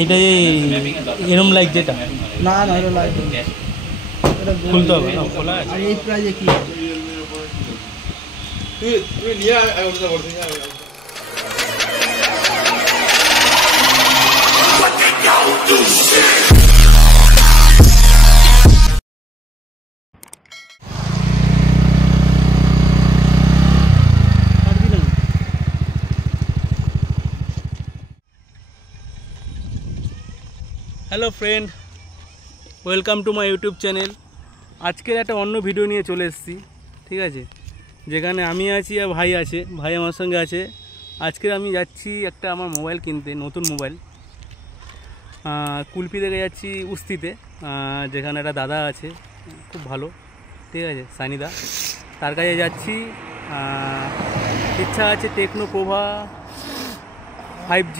এইটা যে এরম লাইট যেটা না না এটা লাইট এটা খুলতে হবে না, খোলা আছে। আর এই প্রাইজে কি তুই নিয়ে ওটা বলতে hello friend, welcome to my YouTube channel. আজকের একটা অন্য ভিডিও নিয়ে চলে এসেছি, ঠিক আছে, যেখানে আমি আছি আর ভাই আছে, ভাই আমার সঙ্গে আছে। আজকে আমি যাচ্ছি একটা আমার মোবাইল কিনতে, নতুন মোবাইল। কুলপি থেকে যাচ্ছি উস্তিতে, যেখানে একটা দাদা আছে খুব ভালো, ঠিক আছে, সানিদা, তার কাছে যাচ্ছি। ইচ্ছা আছে টেকনো পোভা 5G,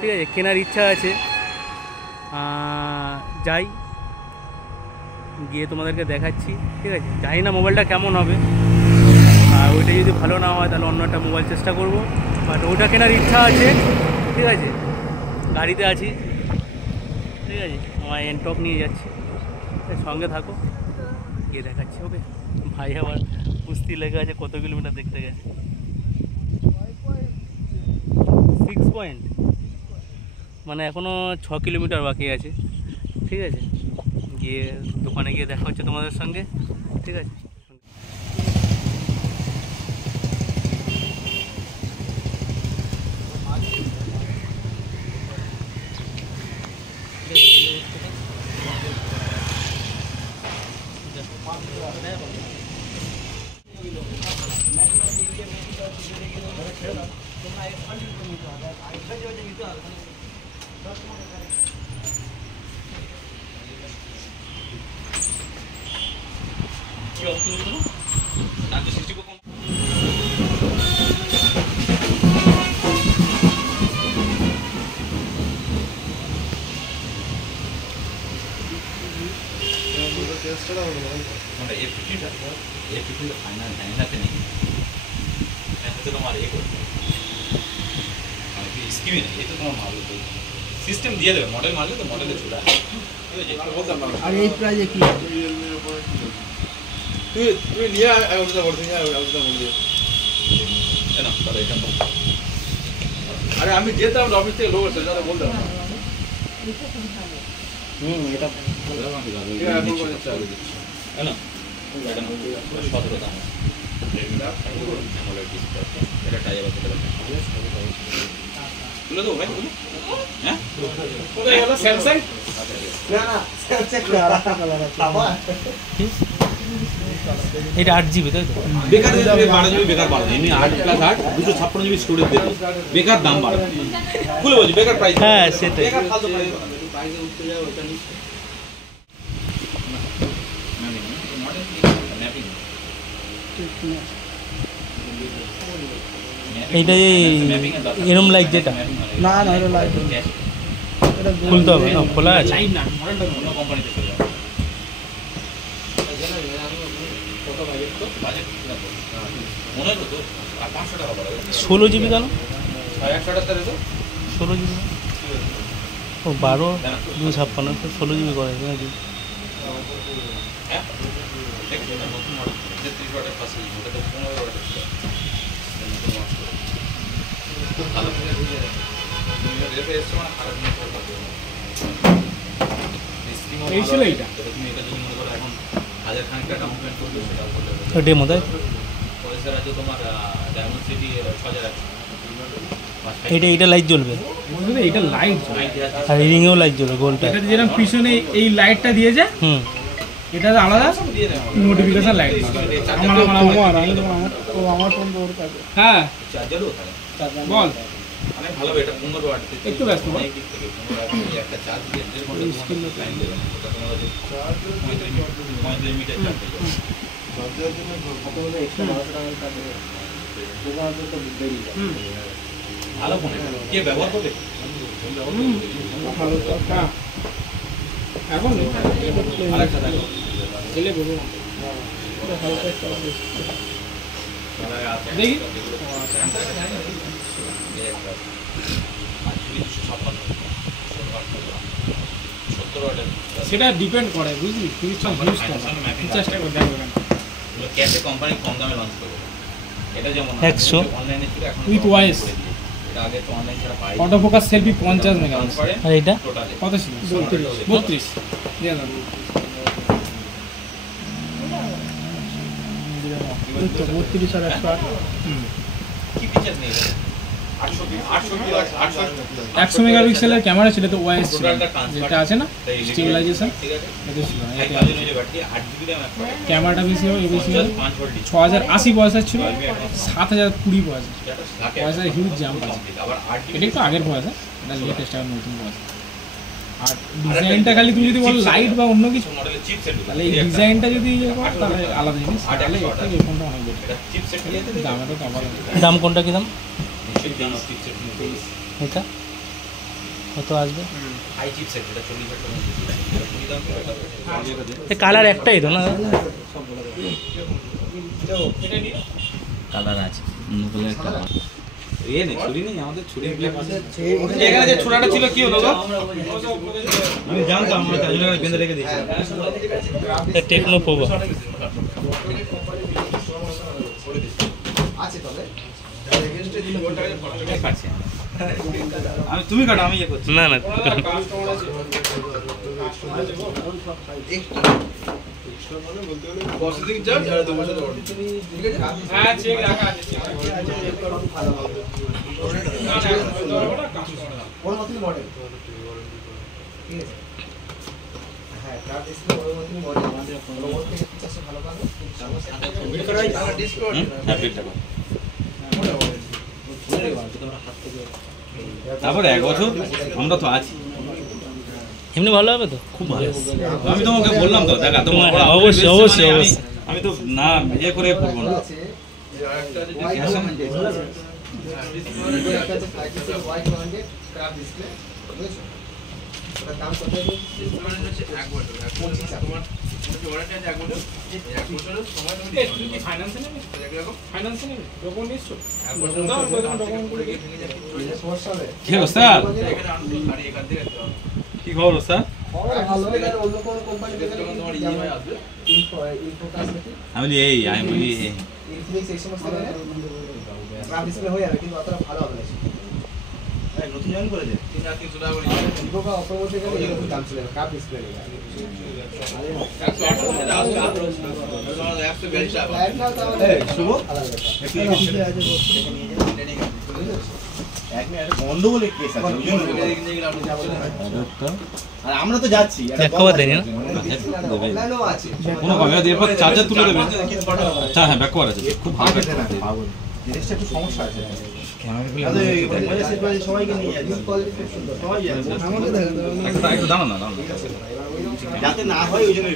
ঠিক আছে, কেনার ইচ্ছা আছে। যাই, গিয়ে তোমাদেরকে দেখাচ্ছি, ঠিক আছে। জানি না মোবাইলটা কেমন হবে, আর ওইটা যদি ভালো না হয় তাহলে অন্য একটা মোবাইল চেষ্টা করব, বাট ওটা কেনার ইচ্ছা আছে, ঠিক আছে। গাড়িতে আছি, ঠিক আছে, আমার এনটক নিয়ে যাচ্ছি, সঙ্গে থাকো, গিয়ে দেখাচ্ছি। ওকে, ভাই আবার কুস্তি লেগে আছে, কত কিলোমিটার দেখতে গেছে, 6 পয়েন্ট, মানে এখনও 6 কিলোমিটার বাকি আছে, ঠিক আছে। গিয়ে দোকানে গিয়ে দেখা হচ্ছে তোমাদের সঙ্গে, ঠিক আছে। সিস্টেম দিয়ে দেবে, মডেল মারলে তো মডেলে চলে আসবে। আর এই প্রাইজে কি তুই নিয়ে ওটা বলতে আরে আমি যেতাম অফিস থেকে লোক দাদা বলতাম এটা তুলে দেবো ভাই, হ্যাঁ স্যামসাং না এটা 8GB, তাই তো? বেকার 12GB, বেকার 12 এমনি 8+8 256GB স্টোরেজ দেবে, বেকার দাম বাড়বে। খুলে বলছি বেকার প্রাইস, হ্যাঁ সেটাই। বেকার ফালতু প্রাইস। এইটা যে এরম লাইট যেটা না না এটা লাইট এটা খুলতে হবে না, খোলা আছে। লাইট না, মডেলটা অন্য কোম্পানিতে চলে যাবে। 16GB কেন? 100 16GB, ও 12 256 16GB করে নাকি? ডেমো, তাই? এইটা লাইট জ্বলবে, এটা লাইট আর রিংয়েও লাইট জ্বলবে, গোলটা। এটা যেরকম পিছনে এই লাইটটা দিয়েছে, এটা আলাদা নোটিফিকেশন লাইট। আমার ফোন ওর কাছে। হ্যাঁ বল, অনেক ভালো, এটা 15 ওয়াট, একটু ব্যস্ত বল। একটা চার্জ দিয়ে 1.5 ঘন্টা টাইম দেবে, ওটা তোমার 35 মিনিটের চার্জ হয়ে যাবে। ভালো ফোন, কে ব্যবহার করবে? এখন আরেকটা দেখো, হালকা একটা এসছে। দেখি সেটা ডিপেন্ড করে বুঝলি, 30 টা ভিউজ কম 50 টাকা করে দেখো ক্যাশে কোম্পানি কম দামে লঞ্চ করবে। এটা যেমন 100 অনলাইনে ছিল এখন With voice। এটা আগে তো অনলাইন ছাড়া পাই অটো ফোকাস সেলফি 50 মেগাপিক্সেল। আর এটা টোটালে কত ছিল? 32 দিয়ে দাও। ওই তো 32 আর 108। কি ফিচার নেই 100 মেগাপিক্সেলের ক্যামেরা ছিল, তো ওয়াইস ছিল, যেটা আছে না স্টেবিলাইজেশন, ঠিক আছে এটা ছিল না। এটা 5000 এর ব্যাটারি 8 জিবি RAM একটা ক্যামেরাটা বেশি হবে, বেশি হবে। 5 ভোল্ট 6080 প্রসেসর ছিল, 7020 প্রসেসর। প্রসেসর হিউজ জাম্প আছে। আবার 8 এটা একটু আগের প্রসেসর, এটা লেটেস্ট আর নতুন প্রসেসর। আর ডিজাইনটা খালি তুমি যদি বল লাইট বা অন্য কিছু, মডেলের চিপসেট তাহলে এই ডিজাইনটা যদি ইয়ে করো তাহলে আলাদা জিনিস, তাহলে এর থেকে এই ফোনটা অনেক বেটার। এটা চিপসেট নিয়ে দামে তো কভার হবে। দাম কোনটা কি দাম? চিপসেট নিয়ে এটা কত আসবে? হাই চিপসেট এটা 40,000 টাকা এটা কি দাম এই কালার একটাই তো না? কালার আছে অন্য কালার কালার এ নেই ছুরি নেই আমাদের ছুরি এখানে যে ছোড়াটা ছিল কি হলো গো আমি জানতাম আমরা তাই জন্য বেঁধে রেখে দিয়েছি টেকনো পোভো আছে তবে আমি তুমি কাটো আমি ইয়ে করছি না না প্রসেসিং চার্জ আর 2 বছর ওয়ারেন্টি ঠিক আছে হ্যাঁ চেক রাখা আছে। ভালো হবে ওর মতই মডেল ঠিক আছে হ্যাঁ কার্ড ডিসপ্লে ওর মতই মডেল আমাদের ওর থেকে ফিচারস ভালো পাবে আমার ডিসপ্লে হ্যাপি টাকা মোটামুটি তারপর এক বছর আমরা তো আছি এমনি ভালো হবে তো? খুব ভালো আমি তোমাকে বললাম তো দেখা তোমার হ্যাঁ, অবশ্যই, অবশ্যই, অবশ্যই। আমি তো না ইয়ে করে পড়বো না আছে আরেকটা আছে ডিসপ্লে একটা আছে ফ্ল্যাগশিপ হোয়াইট 100 ক্রাফট ডিসপ্লে বুঝছো ওটা দাম কত আছে ডিসপ্লে হচ্ছে 1 বছর তোমার ওয়ারেন্টি আছে 1 বছর 1 বছরের সময় তুমি তুমি কি ফাইন্যান্সে নেবে? এরকম ফাইন্যান্সে নেবে? ডকুমেন্ট নিচ্ছো? 1 বছর দাও ডকুমেন্ট করে ভেঙে যাবে সমস্যা হবে কি অবস্থা এখানে আনতে পারি এখান থেকে কি খবর অবস্থা ভালো এখানে অন্য কোন কোম্পানি থেকে তোমার ইএমআই আসবে ইনফো কাজ নাকি আমি বলি এই আমি বলি ইনফিনিক্স এই সমস্ত ক্রাফট ডিসপ্লে হয়ে যাবে কিন্তু অতটা ভালো হবে না নতুন জয়েন করেছে 300 টাকা করে ভিভো কা অফার বলতে গেলে এরকম দাম চলে যাবে ক্রাফট ডিসপ্লে শুভ বন্ধ বলে কেস আছে ওই জন্য আর আমরা তো যাচ্ছি এক কভার দেয়নি না? অনলাইনও আছে কোনো কথা এরপর চার্জার তুলে দেবে হ্যাঁ হ্যাঁ ব্যাক কভার আছে খুব ভালো পাঠাতে না পাবো জিনিসটা একটু সমস্যা আছে সবাইকে নিয়ে যাচ্ছি কোয়ালিটি খুব সুন্দর সবাই যাচ্ছে আমাকে দেখেন একটু দাঁড়ান না দাঁড়ান যাতে না হয় ওই জন্য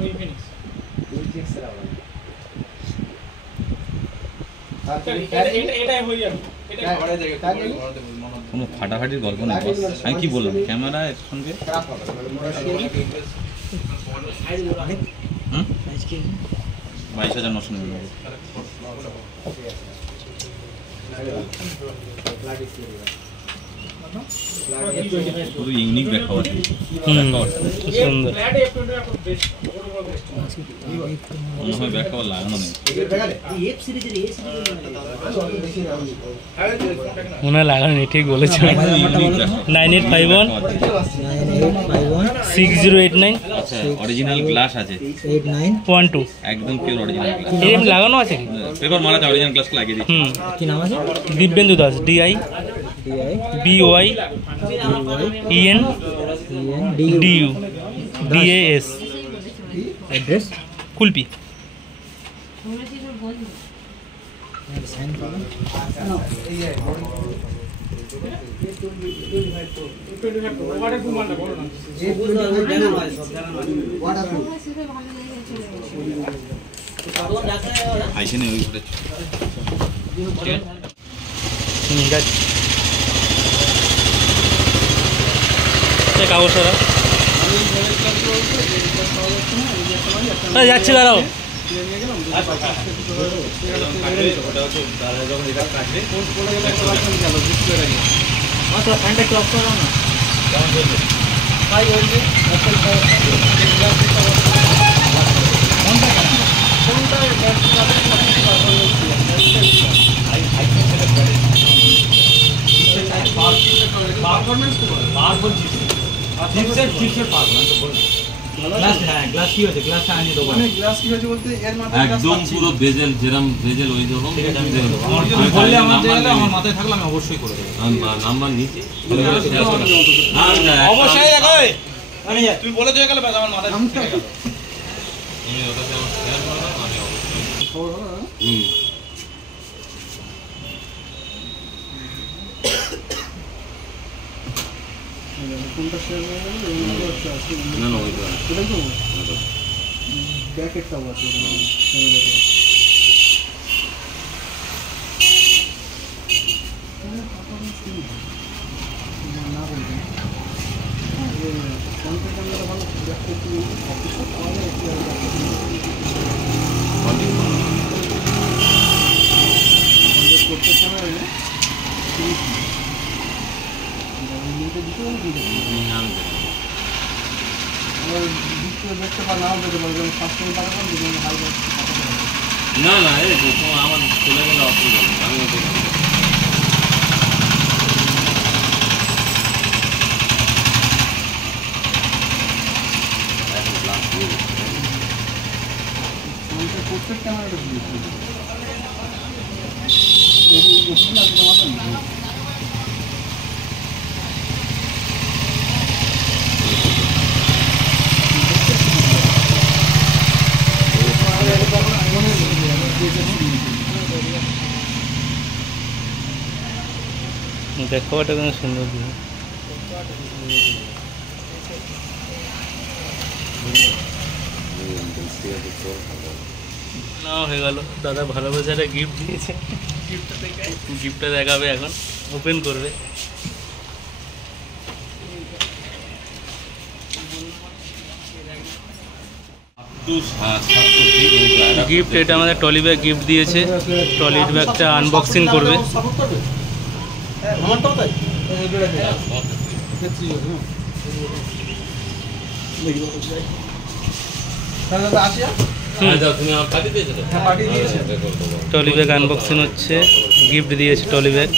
ওই ফিনিক্স। এটাই হয়ে যাবে। কোনো ফাটাফাটির গল্প নেই বস। আমি কি বললাম ক্যামেরা এর সঙ্গে হুম 22,999 পুরো ইউনিক ব্যাক কভার খুব সুন্দর। ফ্ল্যাট F20 এখন বেস্ট, ওর বেস্ট। মনে হয় ব্যাক কভার লাগানো নেই মনে হয় লাগানো নেই, ঠিক বলেছো। 9851 6089 আচ্ছা অরিজিনাল গ্লাস আছে 12 একদম পিওর অরিজিনাল গ্লাস এরম লাগানো আছে কি? পেপার মারা আছে অরিজিনাল গ্লাস লাগিয়ে দিচ্ছি কি নাম আছে? Dibyendu Das, DI BOY EN DU DAS। Address Kulpi. ওভারে ঘুমানো বলো না। আইসে নেই ওই ঘুরে যাচ্ছি কাগজটা যাচ্ছি দাঁড়াও। একদম পুরো বেজেল যেরকম বেজেল ওই রকম আমার মাথায় থাকলে আমি অবশ্যই করে দেবো। নাম্বার নিচে অবশ্যই তুই বলে দিয়ে গেলে আমার মাথায় না না ওই জ্যাকেটটাও আছে না না এই তো আমার চলে গেলে অসুবিধা নেই আমি দেখো এটা কোনো সুন্দর দিন না হয়ে গেল। দাদা ভালোবাসা একটা গিফট দিয়েছে, গিফটটা দেখাবে এখন, ওপেন করবে। গিফট এটা আমাদের ট্রলি ব্যাগ গিফট দিয়েছে, ট্রলি ব্যাগটা আনবক্সিং করবে। ট্রলি ব্যাগ আনবক্সিং হচ্ছে, গিফট দিয়েছে ট্রলি ব্যাগ।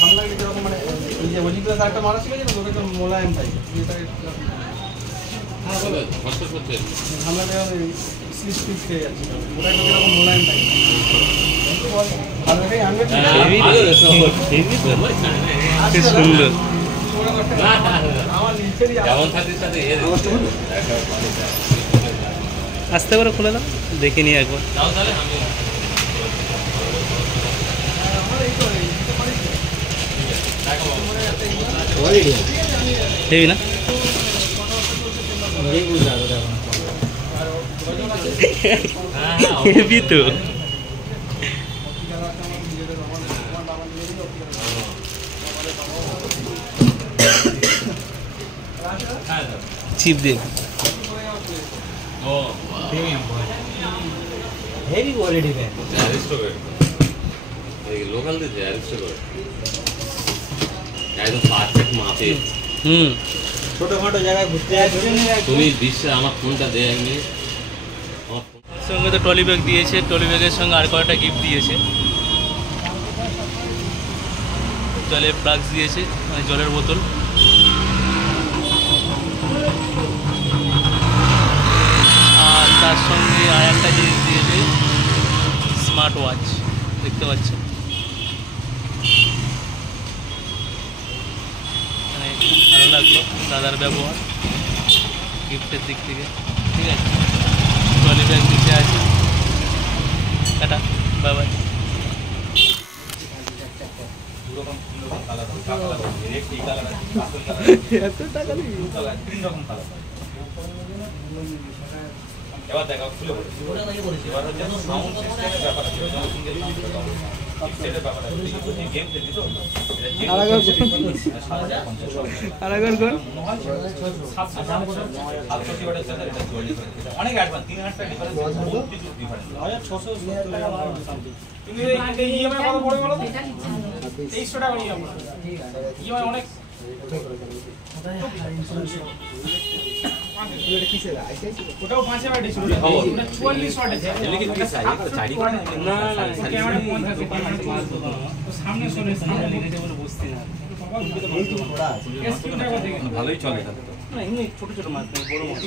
সুন্দর আস্তে করে খুলে দাও, দেখে নিই একবার। হেবি না? হেবি তো। চিপ দেখ, হেভি কোয়ালিটি ব্যাগ, লোকাল দিতে একদম পারফেক্ট মাপে। ছোটখাটো জায়গায় ঘুরতে যাচ্ছি তুমি বিশ্বে আমার ফোনটা দেয় এমনি সঙ্গে তো ট্রলি ব্যাগ দিয়েছে, ট্রলি ব্যাগের সঙ্গে আর কয়েকটা গিফট দিয়েছে। জলের ফ্লাক্স দিয়েছে, মানে জলের বোতল। আর তার সঙ্গে আর একটা জিনিস দিয়েছে, স্মার্ট ওয়াচ, দেখতে পাচ্ছেন। মানে ভালো লাগলো দাদার ব্যবহার গিফটের দিক থেকে, ঠিক আছে। ট্রলি ব্যাগ দিতে আছে, টাটা, বাই বাই। এত টাকা এবার দেখা খুলে পড়েছে এবার হচ্ছে সাউন্ড সিস্টেমের ব্যাপার আছে সিঙ্গেল সাউন্ড সেটের ব্যাপার আছে গেম খেলি তো অনেক অ্যাডভান্স 3000 টাকা ডিফারেন্স বহুত কিছু ডিফারেন্স 1670 কিন্তু এই ইএমআই কত পড়ে বলো তো 2300 টাকা ইএমআই ইএমআই অনেক ওটাও 5 এর ছিল ওটা 44 ওয়াট আছে এলে কি পিস আই তো চারি করে না ক্যামেরা ফোন থাকে সামনে চলে সামনে লেগে বলে বসতে না ভালোই চলে তাহলে তো না এমনি ছোট ছোট মাছ বড় মাছ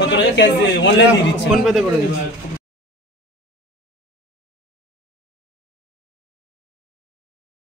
17000 ক্যাশ অনলাইন দিয়ে দিচ্ছি ফোন পেতে করে দিচ্ছি